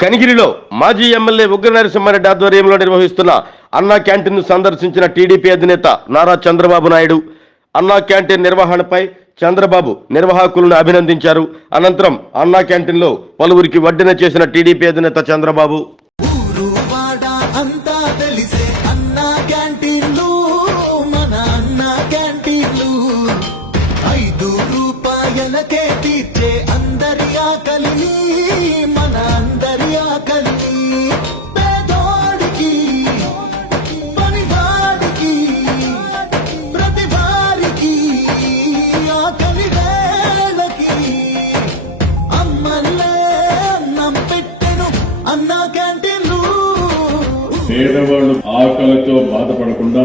కనిగిరిలో మాజీ ఎమ్మెల్యే ఉగ్ర నరసింహారెడ్డి ఆధ్వర్యంలో నిర్వహిస్తున్న అన్నా క్యాంటీన్ను సందర్శించిన టీడీపీ అధినేత నారా చంద్రబాబు నాయుడు. అన్నా క్యాంటీన్ నిర్వహణపై చంద్రబాబు నిర్వాహకులను అభినందించారు. అనంతరం అన్నా క్యాంటీన్లో పలువురికి వడ్డన చేసిన టీడీపీ అధినేత చంద్రబాబు పేదవాళ్ళు ఆకలితో బాధపడకుండా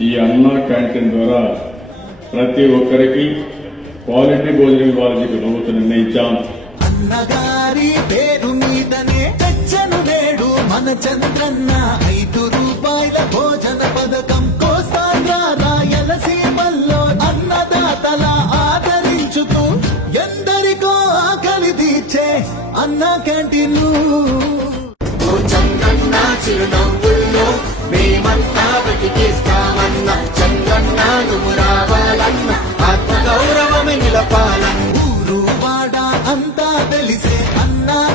ఈ అన్నా క్యాంటీన్ ద్వారా ప్రతి ఒక్కరికి క్వాలిటీ భోజనం ఇవ్వాలని చెప్పి ప్రభుత్వం నిర్ణయించాం. అన్నగారి పేరు మీదనే చచ్చను నేడు మన చంద్రన్న. ఐదు రూపాయల భోజన పథకం కోస్తాంధ్ర రాయలసీమల్లో అన్నదాతల ఆదరించుతూ ఎందరికో ఆకలి తీర్చే అన్న క్యాంటీన్లు. చంద్రన్న చిరునవ్వుల్లో మేమంతా బతికేస్తామన్న. చంద్రన్న నువ్వు రావాలన్న. ఆత్మగౌరవమే నిలపాలన్న. ఊరు వాడ అంతా తెలిసే అన్నా.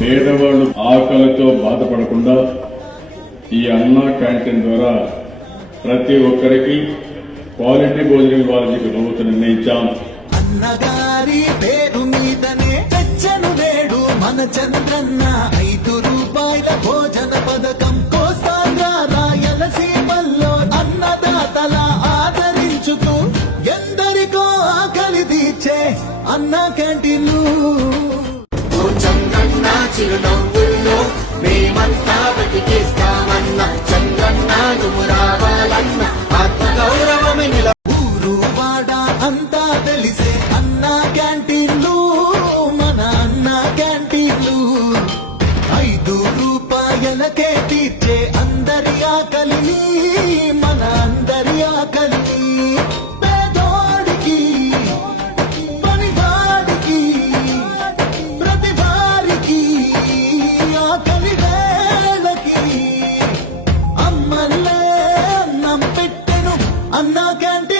పేదవాళ్ళు ఆకలితో బాధపడకుండా ఈ అన్న క్యాంటీన్ ద్వారా ప్రతి ఒక్కరికి క్వాలిటీ భోజనం ఇవ్వాలని చెప్పి ప్రభుత్వం నిర్ణయించాం. అన్నగారి పేరు మీదనే తెచ్చను నేడు మన చంద్రన్న ఐదు రూపాయల భోజన పథకం కోస్తాంధ్ర రాయలసీమల్లో అన్నదాతల ఆదరించుతూ ఎందరికో ఆకలి తీర్చే అన్న క్యాంటీన్లు. చంద్రన్న చిరునవ్వుల్లో మేమంతా బతికేస్తామన్న. చంద్రన్న నువ్వు రావాలన్న. ఆత్మ గౌరవమే నిల ఊరు వాడ అంతా తెలిసే అన్న క్యాంటీన్లు మన అన్న క్యాంటీన్లు. ఐదు రూపాయలకే తీర్చే అందరి ఆకలిని పెట్టెను అన్నా క్యాంటీన్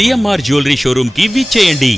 సిఎంఆర్ జ్యువెలరీ షోరూమ్కి విచ్చేయండి.